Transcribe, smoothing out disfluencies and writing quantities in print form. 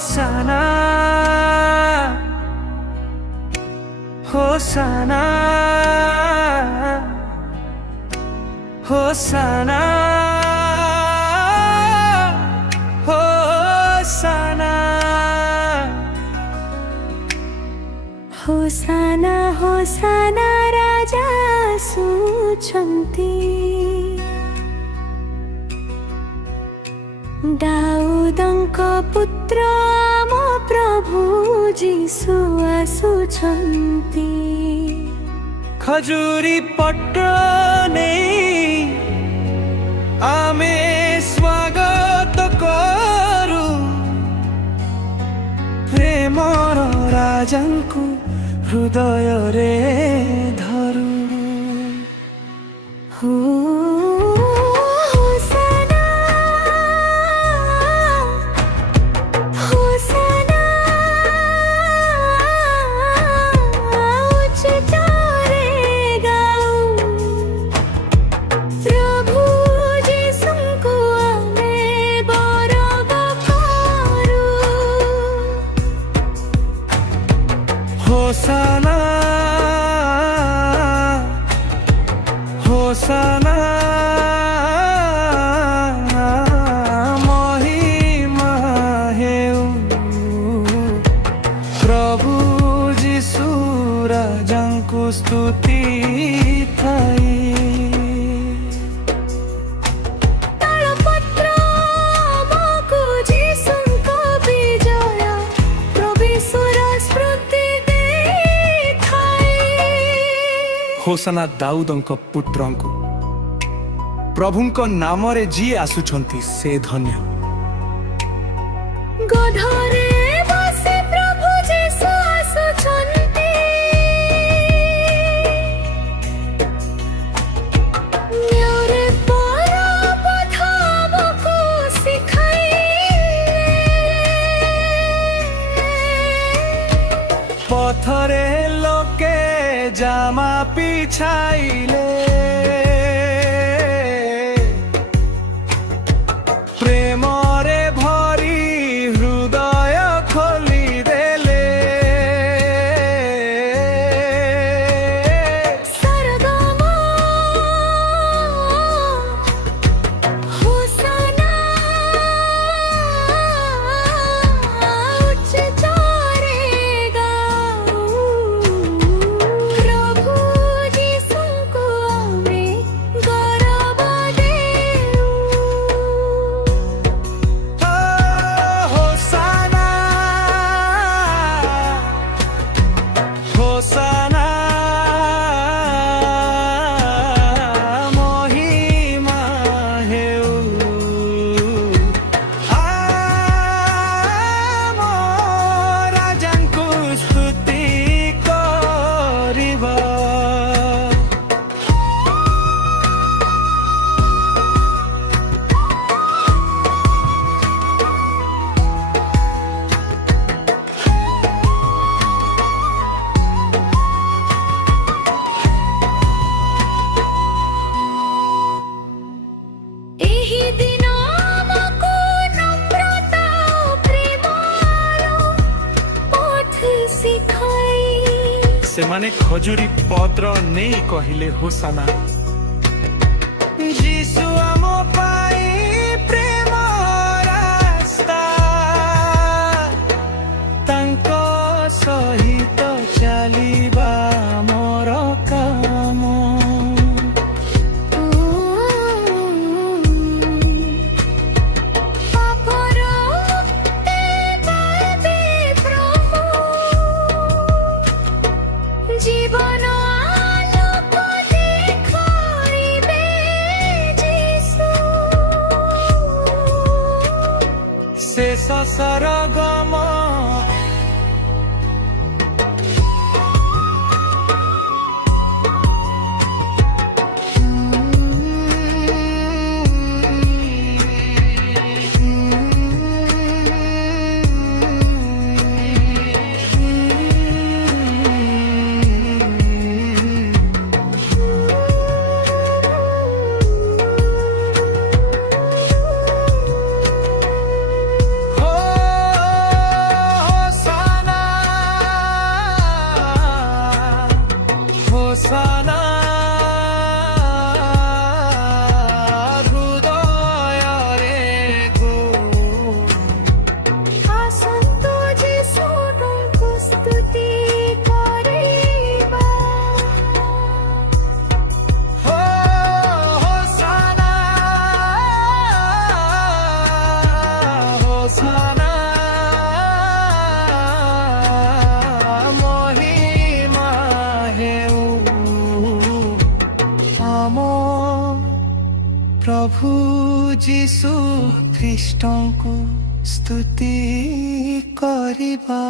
Hosanna, Hosanna, Hosanna, Hosanna, Hosanna, Hosanna, Raja ଆସୁଛନ୍ତି। ଦାଉଦଙ୍କ ପୁତ୍ର ଆମ ପ୍ରଭୁ ଯୀଶୁ ଆସୁଛନ୍ତି। ଖଜୁରୀ ପତ୍ର ନେଇ ଆମେ ସ୍ୱାଗତ କରୁ ପ୍ରେମର ରାଜାଙ୍କୁ ହୃଦୟରେ ଧରୁ। ହୋସାନା, ହୋସାନା, ଉଚ୍ଚରେ ଗାଉ ପ୍ରଭୁ ଯୀଶୁଙ୍କୁ ଆମେ ବରଦ କରୁ। ହୋସାନା, ହୋସାନା, ମହିମା ହେଉ ପ୍ରଭୁ ଯୀଶୁ ରାଜାଙ୍କୁ ସ୍ତୁତି ଥାଇ। ତାଳପତ୍ର ଆମକୁ ଯୀଶୁଙ୍କ ବିଜୟ ପ୍ରଭୁର ସ୍ମୃତି ଦେଇଥାଏ। ହୋସାନା ଦାଉଦଙ୍କ ପୁତ୍ରଙ୍କୁ ପ୍ରଭୁଙ୍କ ନାମରେ ଯିଏ ଆସୁଛନ୍ତି ସେ ଧନ୍ୟ। ଗଧରେ ବସି ପ୍ରଭୁ ଯୀଶୁ ଆସୁଛନ୍ତି। ନ୍ୟାୟରେ ପରପଥ ଆମକୁ ଶିଖାଇଲେ। ପଥରେ ଲୋକେ ଜାମା ପିଛାଇଲେ ପ୍ରେମରେ ଭରି ହୃଦୟ ଖୋଲିଦେଲେ। ସରଗମ ହୋସାନା, ଉଚ୍ଚରେ ଗାଉ ପ୍ରଭୁ ଯୀଶୁଙ୍କୁ ଆମେ ଗୌରବ ଦେଉ। ହୋସାନା, ହୋସାନା, ମହିମା ହେଉ ଆମ ରାଜାଙ୍କୁ ସ୍ତୁତି କରିବା। ଏହି ଦିନ ଆମକୁ ନମ୍ରତା ଓ ପ୍ରେମର ପଥ ଶିଖାଇ। ସେମାନେ ଖଜୁରୀ ପତ୍ର ନେଇ କହିଲେ ହୋସାନା। ଯୀଶୁ ଆମ ପାଇଁ ପ୍ରେମ ରାସ୍ତା, ତାଙ୍କ ସହିତ ଚାଲିବା ମୋର କାମ। ପାପର ମୁକ୍ତି ପାଇବେ ପ୍ରଭୁ, ଜୀବନ ଆଲୋକ ଦେଖାଇବେ ଯୀଶୁ। ଶେଷ ସରଗମ प्रभु जीशु ख्रीष्ट को स्तुति करिबा।